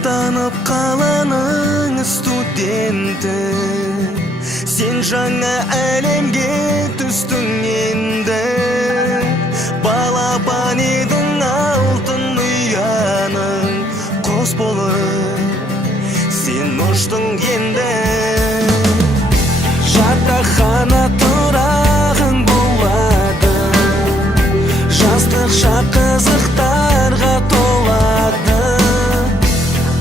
атанып қаланың студенті, сен жаңа әлемге түстің енді. Балапан едің алтын ұяның қос болып, сен ұштың енді. Жатақхана тұрағың болады, жастық шақ қызықтарға толады.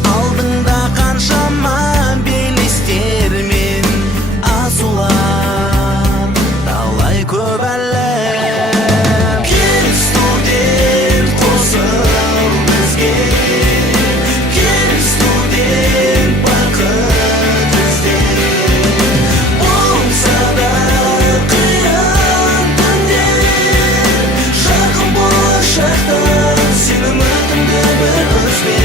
Алдыңда қаншама белестер мен асулар, талай көп әлем. Кел студент қосыл бізге, кел студент бақыт ізде. Болса да қиын түндер, жақын болашақта сені үмітімді бір үзбе.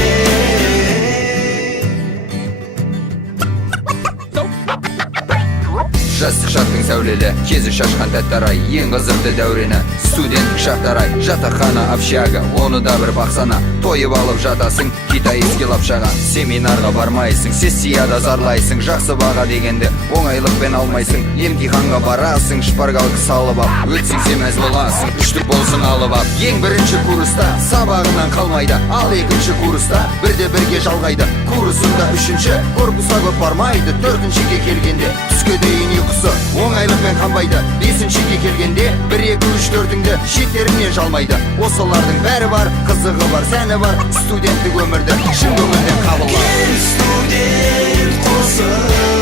Жастық шақтың сәулелі, кезі шашқан тәттарай, ең қызықты дәурені студенттік шақтарай. Жатақхана общага, оны да бір бақсана, тойып алып жатасың китайский лапшаға. Семинарға бармайсың, сессияда зарлайсың, жақсы баға дегенде оңайлықпен алмайсың. Емтиханға барасың, шпаргалка салып ап, өтсең сен мәз боласың, үштік болсын алып ап. Ең бірінші курста сабағынан қалмайды, ал екінші курста бірде бірге жалғайды. Курсында үшінші корпусқа көп бармайды, төртіншіге келгенде түске дейін ұйқысы оңайлықпен қанбайды. Бесіншіге келгенде 1-2-3-4-іңді шеттерінен жалмайды. Осылардың бәрі бар, қызығы бар, сәні бар, студенттік өмірді шын көңілден қабылда. Кел студент қосыл